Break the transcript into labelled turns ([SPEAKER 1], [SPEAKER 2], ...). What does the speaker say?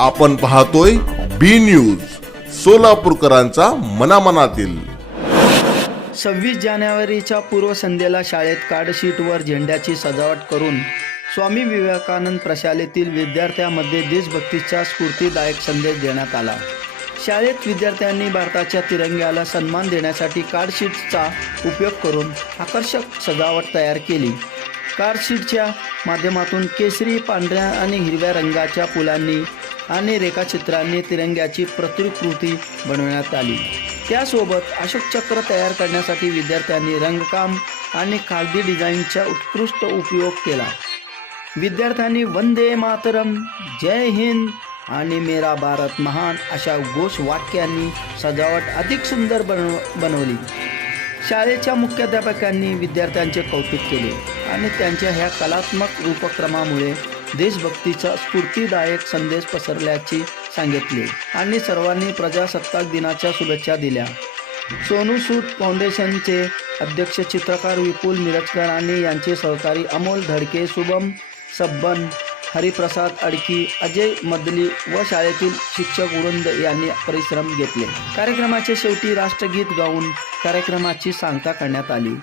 [SPEAKER 1] आपण पाहतोय बी न्यूज सोलापूरकरांचा मनामनातील.
[SPEAKER 2] सव्वीस जानेवारीच्या पूर्वसंध्येला शाळेत कार्डशीटवर झेंड्याची सजावट करून स्वामी विवेकानंद प्रशालेतील विद्यार्थ्यांमध्ये देशभक्तीचा स्फूर्तीदायक संदेश देण्यात आला. शाळेत विद्यार्थ्यांनी भारताच्या तिरंग्याला सन्मान देण्यासाठी कार्डशीटचा उपयोग करून आकर्षक सजावट तयार केली. कार्डशीटच्या माध्यमातून केसरी पांढऱ्या आणि हिरव्या रंगाच्या फुलांनी आणि रेखाचित्रांनी तिरंग्याची प्रतिकृती बनवण्यात आली. त्यासोबत अशोक चक्र तयार करण्यासाठी विद्यार्थ्यांनी रंगकाम आणि कागदी डिझाईनचा उत्कृष्ट उपयोग केला. विद्यार्थ्यांनी वंदे मातरम जय हिंद आणि मेरा भारत महान अशा घोष वाक्यांनी सजावट अधिक सुंदर बनव बनवली. शाळेच्या मुख्याध्यापकांनी विद्यार्थ्यांचे कौतुक केले आणि त्यांच्या ह्या कलात्मक उपक्रमामुळे देशभक्तीचा स्फूर्तीदायक संदेश पसरल्याचे सांगितले आणि सर्वांनी प्रजासत्ताक दिनाच्या शुभेच्छा दिल्या. सोनू सूद फाउंडेशनचे अध्यक्ष चित्रकार विपुल मिरजकर आणि यांचे सहकारी अमोल धडके शुभम सब्बन हरिप्रसाद अडकी अजय मदली व शाळेतील शिक्षक वृंद यांनी परिश्रम घेतले. कार्यक्रमाचे शेवटी राष्ट्रगीत गाऊन कार्यक्रमाची सांगता करण्यात आली.